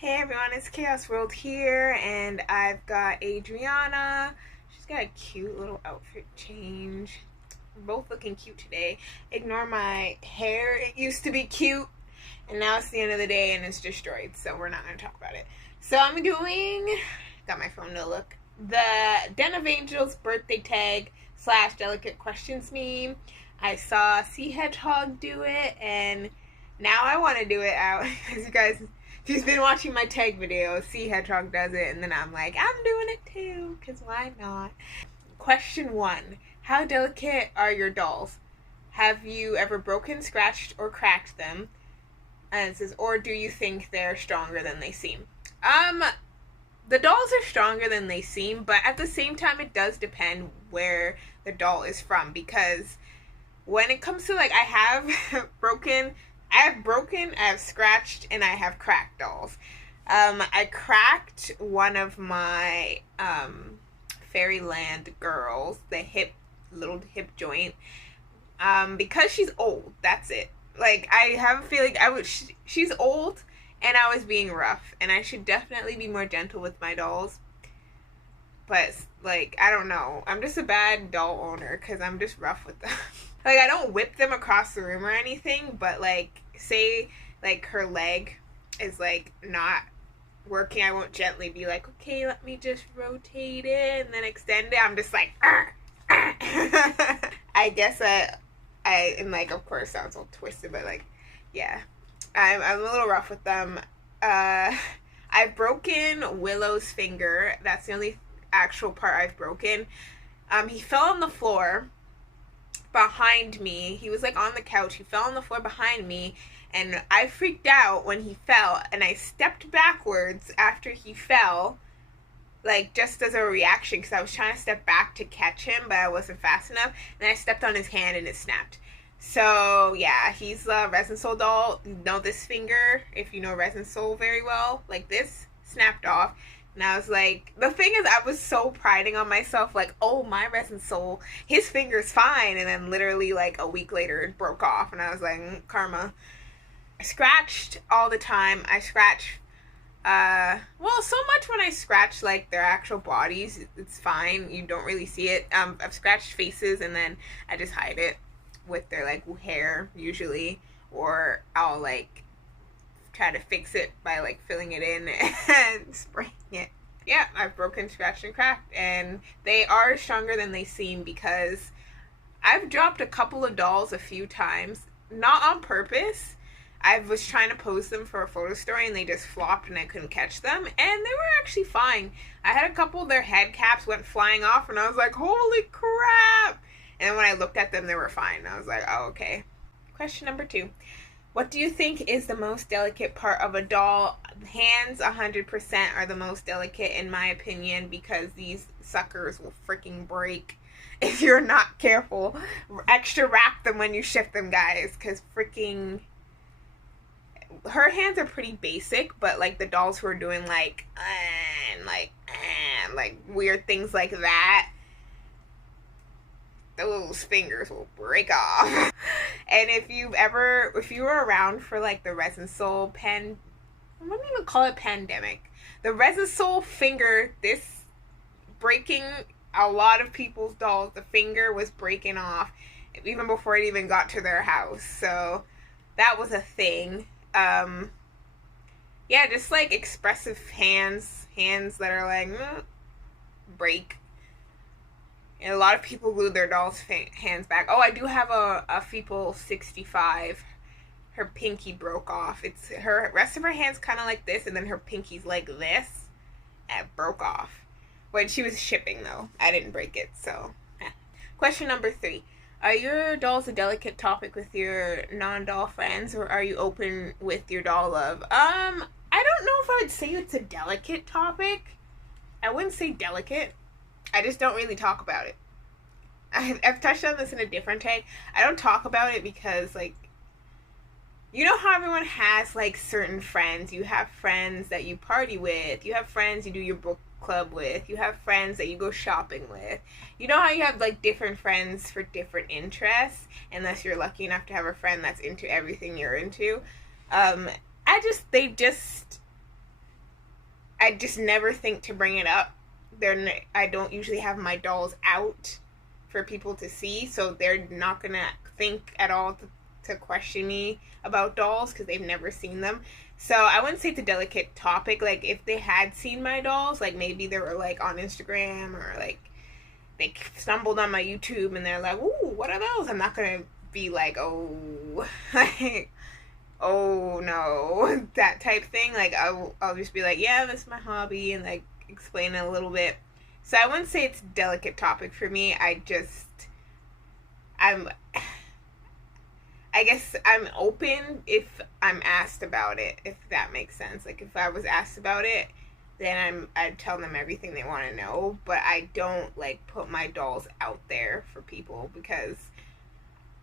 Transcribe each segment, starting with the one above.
Hey everyone, it's Chaos World here, and I've got Adriana. She's got a cute little outfit change. We're both looking cute today. Ignore my hair. It used to be cute, and now it's the end of the day and it's destroyed, so we're not going to talk about it. So I'm doing, got my phone to look, the Den of Angels birthday tag / delicate questions meme. I saw Sea Hedgehog do it, and now I want to do it out, as you guys, if you've been watching my tag video, Sea Hedgehog does it, and then I'm like, I'm doing it too, because why not? Question 1. How delicate are your dolls? Have you ever broken, scratched, or cracked them? And it says, or do you think they're stronger than they seem? The dolls are stronger than they seem, but at the same time, it does depend where the doll is from, because when it comes to, like, I have broken, I have scratched, and I have cracked dolls. I cracked one of my Fairyland girls, the little hip joint, because she's old. That's it. Like, I have a feeling she's old, and I was being rough, and I should definitely be more gentle with my dolls. But, like, I don't know. I'm just a bad doll owner, because I'm just rough with them. Like, I don't whip them across the room or anything, but, like, say, like, her leg is, like, not working, I won't gently be like, okay, let me just rotate it and then extend it. I'm just like, arr, arr. I guess and, like, of course, sounds all twisted, but, like, yeah. I'm a little rough with them. I've broken Willow's finger. That's the only actual part I've broken. He fell on the floor behind me. He was, like, on the couch. He fell on the floor behind me, and I freaked out when he fell, and I stepped backwards after he fell, like, just as a reaction, because I was trying to step back to catch him, but I wasn't fast enough, and I stepped on his hand, and it snapped. So, yeah, he's a Resin Soul doll. You know this finger, if you know Resin Soul very well, like, this snapped off. And I was like, the thing is, I was so priding on myself, like, oh, my Resin Soul, his finger's fine. And then literally, like, a week later, it broke off. And I was like, karma. I scratched all the time. I scratch, well, so much when I scratch, like, their actual bodies, it's fine. You don't really see it. I've scratched faces, and then I just hide it with their, like, hair, usually. Or I'll, like, try to fix it by, like, filling it in and spraying it. Yeah, I've broken, scratched, and cracked, and they are stronger than they seem, because I've dropped a couple of dolls a few times, not on purpose. I was trying to pose them for a photo story, and they just flopped, and I couldn't catch them, and they were actually fine. I had a couple of their head caps went flying off, and I was like, holy crap! And when I looked at them, they were fine. I was like, oh, okay. Question number 2. What do you think is the most delicate part of a doll? Hands, 100%, are the most delicate, in my opinion, because these suckers will freaking break if you're not careful. Extra wrap them when you ship them, guys, because freaking... Her hands are pretty basic, but, like, the dolls who are doing, like, weird things like that, those fingers will break off. And if you were around for, like, the Resin Soul I wouldn't even call it pandemic. The Resin Soul finger, this breaking a lot of people's dolls, the finger was breaking off even before it even got to their house. So that was a thing. Yeah, just, like, expressive hands that are like, break. And a lot of people glue their dolls' hands back. Oh, I do have a Feeple 65. Her pinky broke off. It's her rest of her hand's kind of like this, and then her pinky's like this. And it broke off. When she was shipping, though. I didn't break it, so. Question number 3. Are your dolls a delicate topic with your non-doll friends, or are you open with your doll love? I don't know if I would say it's a delicate topic. I wouldn't say delicate. I just don't really talk about it. I've touched on this in a different tag. I don't talk about it because, like, you know how everyone has, like, certain friends. You have friends that you party with. You have friends you do your book club with. You have friends that you go shopping with. You know how you have, like, different friends for different interests, unless you're lucky enough to have a friend that's into everything you're into. I just never think to bring it up. I don't usually have my dolls out for people to see, so they're not gonna think at all to question me about dolls because they've never seen them. So I wouldn't say it's a delicate topic. Like if they had seen my dolls, like maybe they were like on Instagram or like they stumbled on my YouTube and they're like, "Ooh, what are those?" I'm not gonna be like, "Oh, like, oh no," that type thing. Like I'll just be like, "Yeah, that's my hobby," and like explain it a little bit. So I wouldn't say it's a delicate topic for me. I'm I guess I'm open if I'm asked about it, if that makes sense. Like if I was asked about it, then I'd tell them everything they want to know, but I don't like put my dolls out there for people because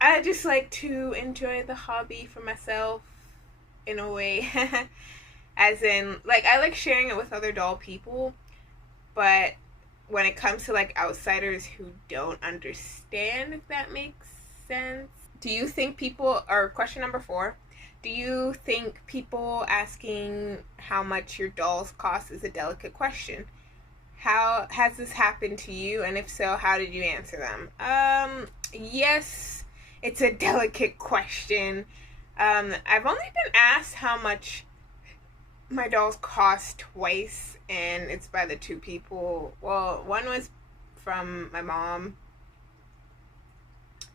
I just like to enjoy the hobby for myself in a way. As in, like, I like sharing it with other doll people, but when it comes to like outsiders who don't understand, if that makes sense. Do you think people, or question number 4, do you think people asking how much your dolls cost is a delicate question? How has this happened to you, and if so, how did you answer them? Yes, it's a delicate question. I've only been asked how much my dolls cost twice, and it's by the 2 people. Well, one was from my mom,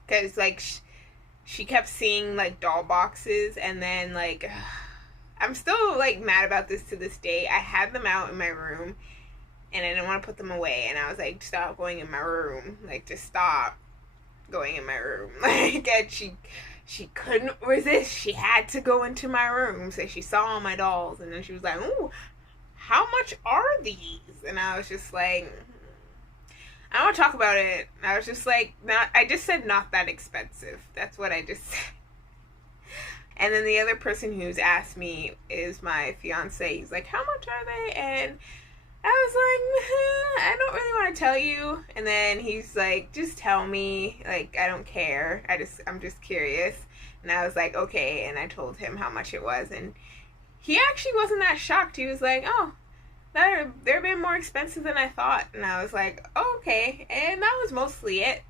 because like she kept seeing like doll boxes, and then like I'm still like mad about this to this day. I had them out in my room and I didn't want to put them away, and I was like, stop going in my room, like just stop going in my room. Like, and she couldn't resist. She had to go into my room. So she saw all my dolls, and then she was like, "Ooh, how much are these?" And I was just like, I don't want to talk about it. I was just like, not. I just said not that expensive. That's what I just said. And then the other person who's asked me is my fiance. He's like, "How much are they?" And I was like, I don't really want to tell you. And then he's like, just tell me. Like, I don't care. I'm just curious. And I was like, okay. And I told him how much it was. And he actually wasn't that shocked. He was like, oh, they're a bit more expensive than I thought. And I was like, oh, okay. And that was mostly it.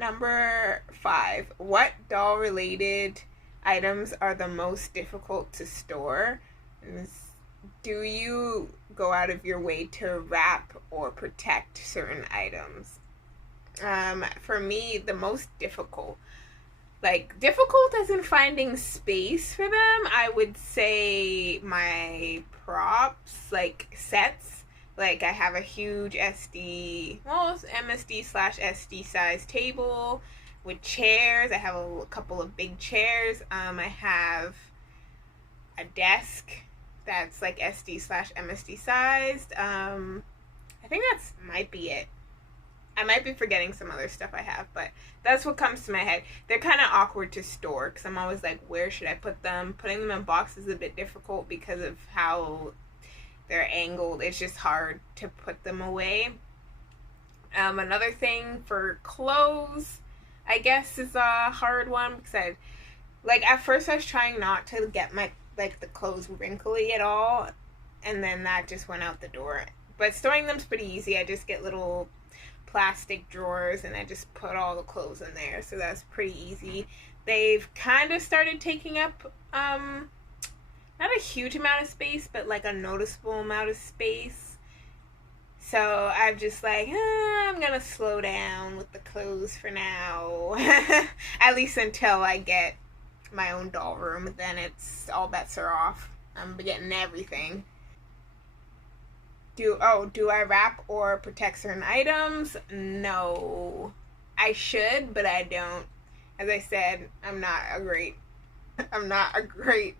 Number 5. What doll related items are the most difficult to store? And do you go out of your way to wrap or protect certain items? For me, the most difficult as in finding space for them, I would say my props, like sets. Like I have a huge MSD/SD size table with chairs. I have a couple of big chairs. I have a desk that's like SD/MSD sized. I think that's might be it. I might be forgetting some other stuff I have, but that's what comes to my head. They're kind of awkward to store because I'm always like, where should I put them? Putting them in boxes is a bit difficult because of how they're angled. It's just hard to put them away. Another thing for clothes, I guess, is a hard one because at first I was trying not to get my the clothes wrinkly at all, and then that just went out the door. But storing them's pretty easy. I just get little plastic drawers and I just put all the clothes in there, so that's pretty easy. They've kind of started taking up not a huge amount of space, but like a noticeable amount of space. So I'm just like, I'm gonna slow down with the clothes for now. At least until I get my own doll room. Then it's all bets are off. I'm getting everything. Do I wrap or protect certain items? No. I should, but I don't. As I said, I'm not a great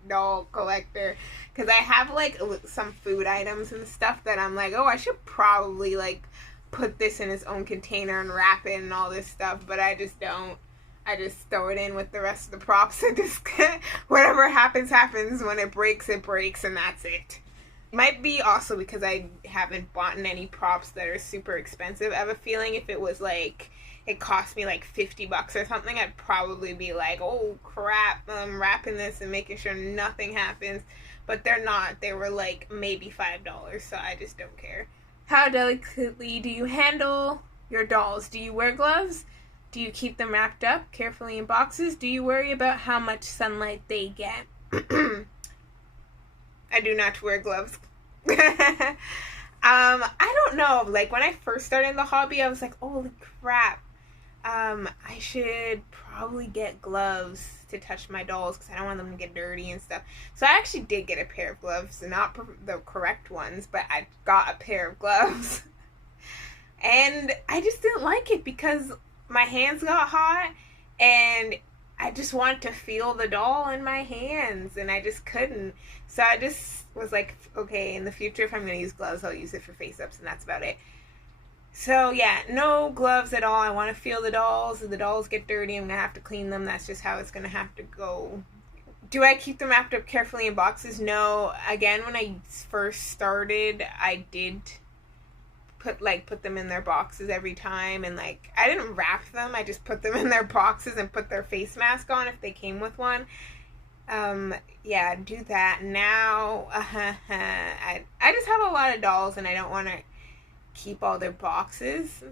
doll collector because I have like some food items and stuff that I'm like, oh, I should probably like put this in its own container and wrap it and all this stuff, but I just don't. I just throw it in with the rest of the props and just whatever happens. When it breaks, and that's it. Might be also because I haven't bought any props that are super expensive. I have a feeling if it was like it cost me like $50 or something, I'd probably be like, oh crap, I'm wrapping this and making sure nothing happens. but they're not. They were like maybe $5, so I just don't care. How delicately do you handle your dolls? Do you wear gloves? Do you keep them wrapped up carefully in boxes? Do you worry about how much sunlight they get? I do not wear gloves. I don't know. Like, when I first started in the hobby, I was like, holy crap. I should probably get gloves to touch my dolls because I don't want them to get dirty and stuff. So I actually did get a pair of gloves, not the correct ones, but I got a pair of gloves. And I just didn't like it because my hands got hot and I just wanted to feel the doll in my hands and I just couldn't. So I just was like, okay, in the future if I'm going to use gloves, I'll use it for face-ups and that's about it. So yeah, no gloves at all. I want to feel the dolls. If the dolls get dirty, I'm going to have to clean them. That's just how it's going to have to go. Do I keep them wrapped up carefully in boxes? No. Again, when I first started, I did put them in their boxes every time, and like I didn't wrap them. I just put them in their boxes and put their face mask on if they came with one. Yeah, do that. Now, I just have a lot of dolls and I don't want to keep all their boxes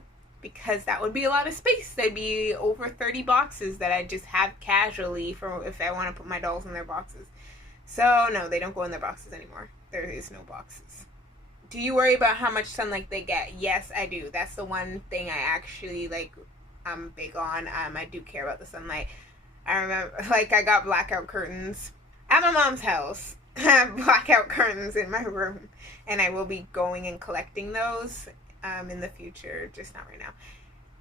because that would be a lot of space. There'd be over 30 boxes that I just have casually for if I want to put my dolls in their boxes. So no, they don't go in their boxes anymore. There is no boxes. Do you worry about how much sunlight they get? Yes, I do. That's the one thing I actually I'm big on. I do care about the sunlight. I remember, I got blackout curtains at my mom's house. I have blackout curtains in my room, and I will be going and collecting those in the future, just not right now.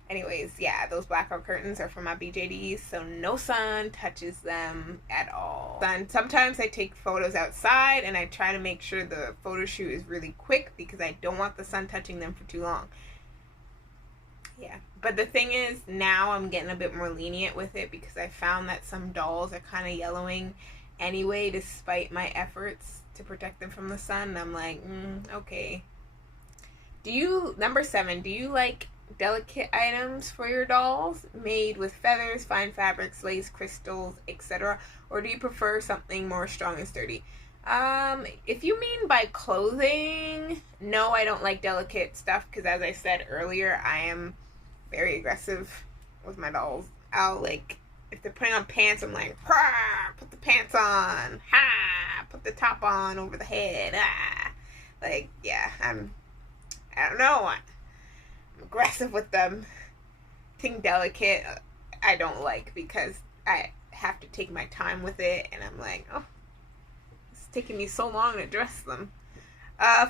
Anyways, yeah, those blackout curtains are for my BJDs, so no sun touches them at all. Sometimes I take photos outside, and I try to make sure the photo shoot is really quick because I don't want the sun touching them for too long. Yeah, but the thing is, now I'm getting a bit more lenient with it because I found that some dolls are kind of yellowing anyway, despite my efforts to protect them from the sun. And I'm like, okay. Number 7, do you like delicate items for your dolls made with feathers, fine fabrics, lace, crystals, etc., or do you prefer something more strong and sturdy? If you mean by clothing, no, I don't like delicate stuff because, as I said earlier, I am very aggressive with my dolls. If they're putting on pants, I'm like, put the pants on, put the top on over the head, yeah, I don't know, I'm aggressive with them. Thing delicate, I don't like because I have to take my time with it, and I'm like, oh, it's taking me so long to dress them.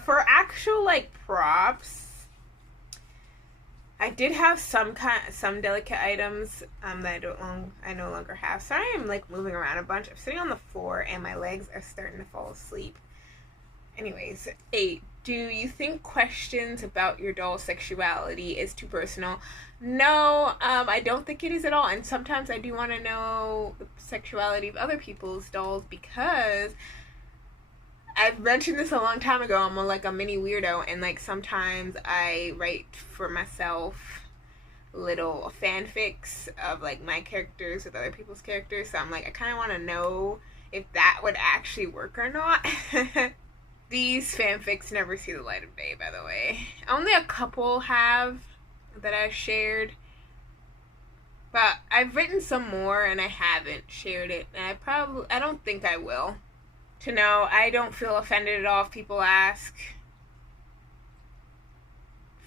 For actual props, I did have some delicate items that I no longer have. Sorry, I'm moving around a bunch. I'm sitting on the floor and my legs are starting to fall asleep. Anyways, 8. Do you think questions about your doll's sexuality is too personal? No, I don't think it is at all. And sometimes I do want to know the sexuality of other people's dolls because I've mentioned this a long time ago. I'm a mini weirdo, and sometimes I write for myself little fanfics of my characters with other people's characters. So I'm I kind of want to know if that would actually work or not. These fanfics never see the light of day, by the way. Only a couple have that I've shared, but I've written some more and I haven't shared it, and I don't think I will. To know, I don't feel offended at all if people ask.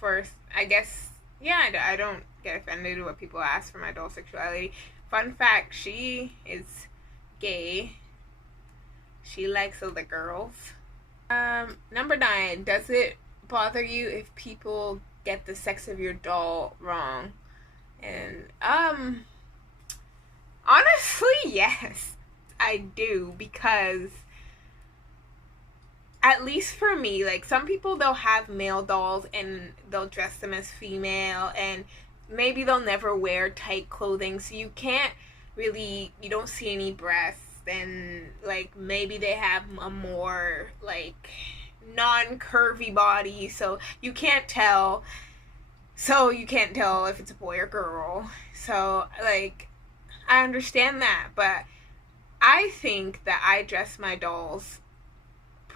First, I guess, yeah, I don't get offended when people ask for my doll sexuality. Fun fact, she is gay. She likes other girls. Number 9, does it bother you if people get the sex of your doll wrong? And, honestly, yes, I do, because at least for me, some people, they'll have male dolls and they'll dress them as female, and maybe they'll never wear tight clothing, so you don't see any breasts, and maybe they have a more non-curvy body, so you can't tell if it's a boy or girl. So I understand that, but I think that I dress my dolls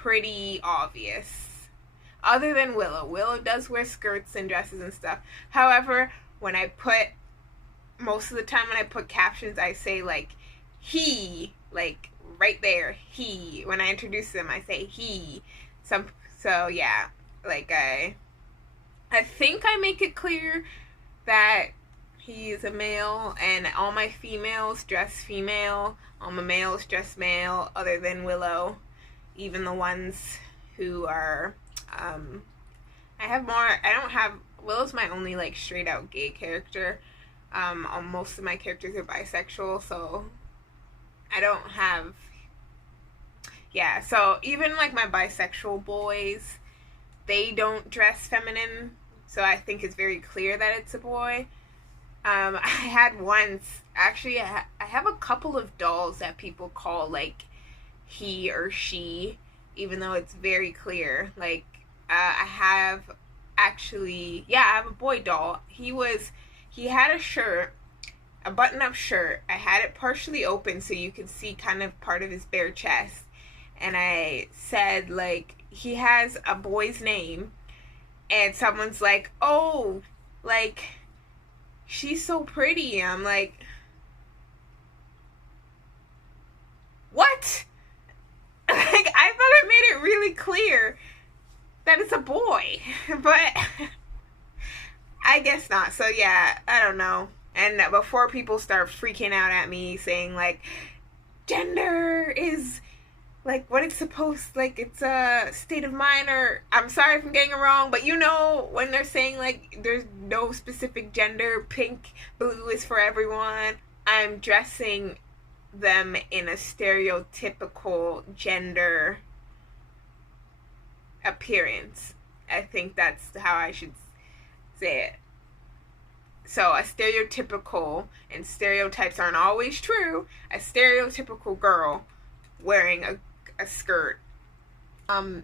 pretty obvious. Other than Willow. Willow does wear skirts and dresses and stuff. However, when I put, most of the time when I put captions, I say like, he, like right there, he. When I introduce them, I say he. So yeah, like I think I make it clear that he is a male, and all my females dress female, all my males dress male, other than Willow. Even the ones who are, Willow's my only like straight out gay character. Most of my characters are bisexual, so I don't have, yeah, so even like my bisexual boys, they don't dress feminine, so I think it's very clear that it's a boy. I had once, actually, I have a couple of dolls that people call like he or she, even though it's very clear. Like, I have a boy doll. He had a shirt, a button-up shirt. I had it partially open so you could see kind of part of his bare chest. And I said, like, he has a boy's name. And someone's like, oh, like, she's so pretty. I'm like, what? Like, I thought I made it really clear that it's a boy. But I guess not. So yeah, I don't know. And before people start freaking out at me saying like, gender is like what it's supposed, like it's a state of mind, or I'm sorry if I'm getting it wrong, but you know when they're saying like there's no specific gender, pink, blue is for everyone, I'm dressing them in a stereotypical gender appearance. I think that's how I should say it. So a stereotypical, and stereotypes aren't always true, a stereotypical girl wearing a skirt.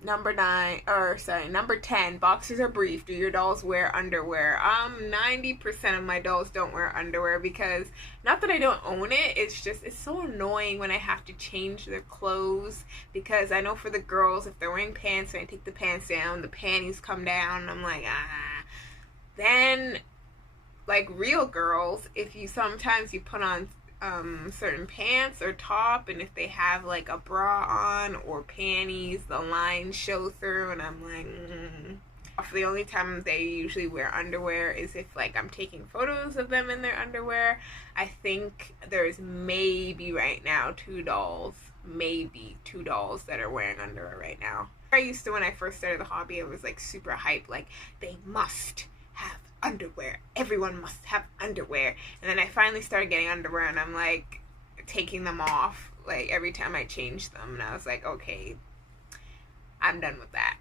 Number 10, boxers are brief. Do your dolls wear underwear? 90% of my dolls don't wear underwear, because, not that I don't own it, it's just, it's so annoying when I have to change their clothes, because I know for the girls, if they're wearing pants and I take the pants down, the panties come down, and I'm like, Then, like real girls, if you sometimes you put on certain pants or top, and if they have like a bra on or panties, the lines show through, and I'm like, The only time they usually wear underwear is if like I'm taking photos of them in their underwear. I think there's maybe right now two dolls that are wearing underwear right now. I used to, when I first started the hobby, it was like super hype, like they must have underwear, everyone must have underwear. And then I finally started getting underwear, and I'm like taking them off like every time I change them, and I was like, okay, I'm done with that.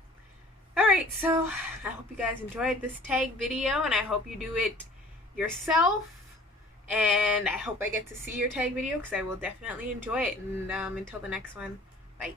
Alright, so I hope you guys enjoyed this tag video, and I hope you do it yourself, and I hope I get to see your tag video, because I will definitely enjoy it. And until the next one, bye.